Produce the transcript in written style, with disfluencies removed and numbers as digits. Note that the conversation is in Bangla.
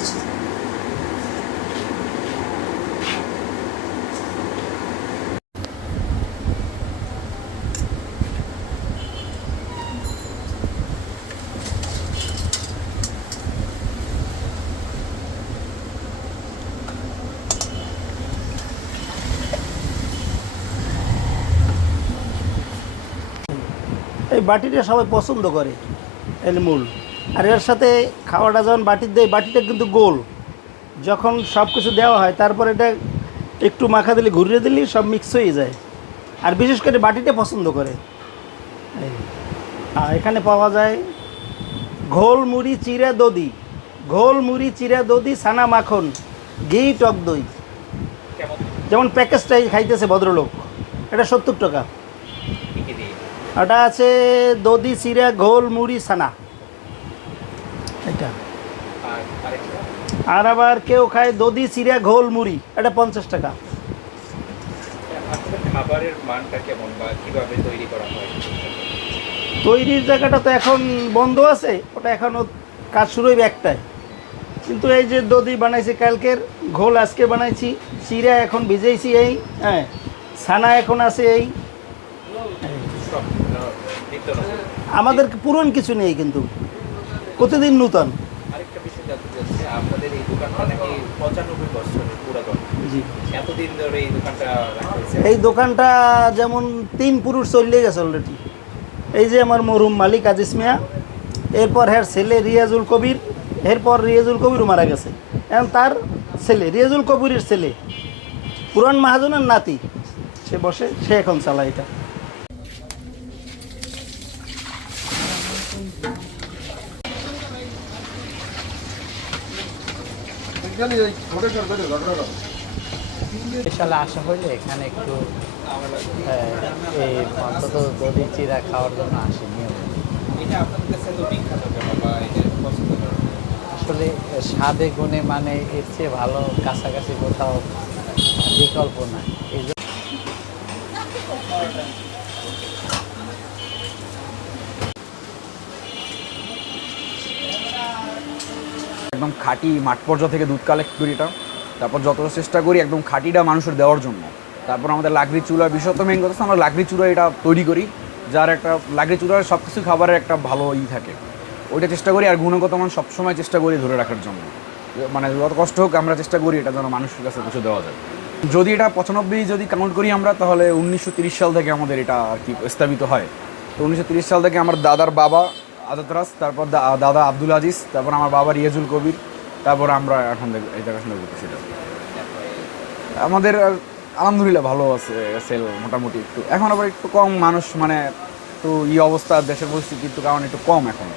এই বাটিটা সবাই পছন্দ করে, এর মূল। আর এর সাথে খাওয়াটা যখন বাটির দেয়, বাটিটা কিন্তু গোল, যখন সব কিছু দেওয়া হয় তারপর এটা একটু মাখা দিলে, ঘুরিয়ে দিলেই সব মিক্স হয়ে যায়। আর বিশেষ করে বাটিটা পছন্দ করে। আর এখানে পাওয়া যায় ঘোল মুড়ি চিড়া দধি, ঘোল মুড়ি চিড়া দধি, ছানা মাখন, ঘি, টক দই। যেমন প্যাকেজটাই খাইতেছে ভদ্রলোক, এটা 70 টাকা। ওটা আছে দধি, চিড়া, ঘোল মুড়ি, ছানা, এটা। আর আবার কেউ খায় দধি, চিড়া, ঘোল মুড়ি, এটা 50 টাকা। খাবারের মানটা কেমন বা কিভাবে তৈরি করা হয়? তৈরির জায়গাটা তো এখন বন্ধ আছে, ওটা এখনও কাজ শুরু হইবে একটাই। কিন্তু এই যে দধি বানাইছি কালকের, ঘোল আজকে বানাইছি, চিড়া এখন ভিজাইছি এই, হ্যাঁ, ছানা এখন আছে এই। আমাদের পুরন কিছু নেই, কিন্তু প্রতিদিন নূতন। আরেকটা বিষয় জানতে চাচ্ছি, আপনাদের এই দোকানটা নাকি 95 বছরের পুরাতন। জি। এতদিন ধরে এই দোকানটা রাখা হয়েছে? এই দোকানটা যেমন 3 পুরুষ চলে গেছে অলরেডি। এই যে আমার মরহুম মালিক আজিজ মিয়া, এরপর হ্যার ছেলে রিয়াজুল কবির, এরপর রিয়াজুল কবিরও মারা গেছে, এখন তার ছেলে রিয়াজুল কবিরের ছেলে, পুরান মাহাজনের নাতি, সে বসে, সে এখন চালায় এটা। স্পেশাল আসা হইলে এখানে একটু এই অন্তত দধি চিরা খাওয়ার জন্য আসি নিয়ম। এটা আপনাদের কাছে তো বিখ্যাত কেন বা এটা পছন্দ করেন? আসলে স্বাদে গুণে মানে এর চেয়ে ভালো কাছাকাছি কোথাও বিকল্প নাই। এই জন্য একদম খাঁটি মাঠ পর্যায় থেকে দুধ কালেক্ট করি এটা, তারপর যতটা চেষ্টা করি একদম খাঁটিটা মানুষের দেওয়ার জন্য। তারপর আমাদের লাকড়ি চুলার বিষয় তো মেন কথা, আমরা লাকড়ি চুলা এটা তৈরি করি, যার একটা লাকড়ি চুলার সব কিছু খাবারের একটা ভালো থাকে, ওইটা চেষ্টা করি। আর গুণগত মান সবসময় চেষ্টা করি ধরে রাখার জন্য, মানে যত কষ্ট হোক আমরা চেষ্টা করি এটা যেন মানুষের কাছে কিছু দেওয়া যায়। যদি এটা 95 যদি কাউন্ট করি আমরা, তাহলে 1930 সাল থেকে আমাদের এটা আর কি স্থাপিত হয়। তো 1930 সাল থেকে আমার দাদার বাবা আজাদ, তারপর দাদা আব্দুল আজিজ, তারপর আমার বাবা রিয়াজুল কবির, তারপর আমরা এখন এই দেখাশোনা করতেছি। আমাদের আলহামদুলিল্লাহ ভালো আছে সেল মোটামুটি। একটু এখন আবার একটু কম মানুষ, মানে একটু অবস্থা, দেশের পরিস্থিতি একটু কারণ একটু কম এখন।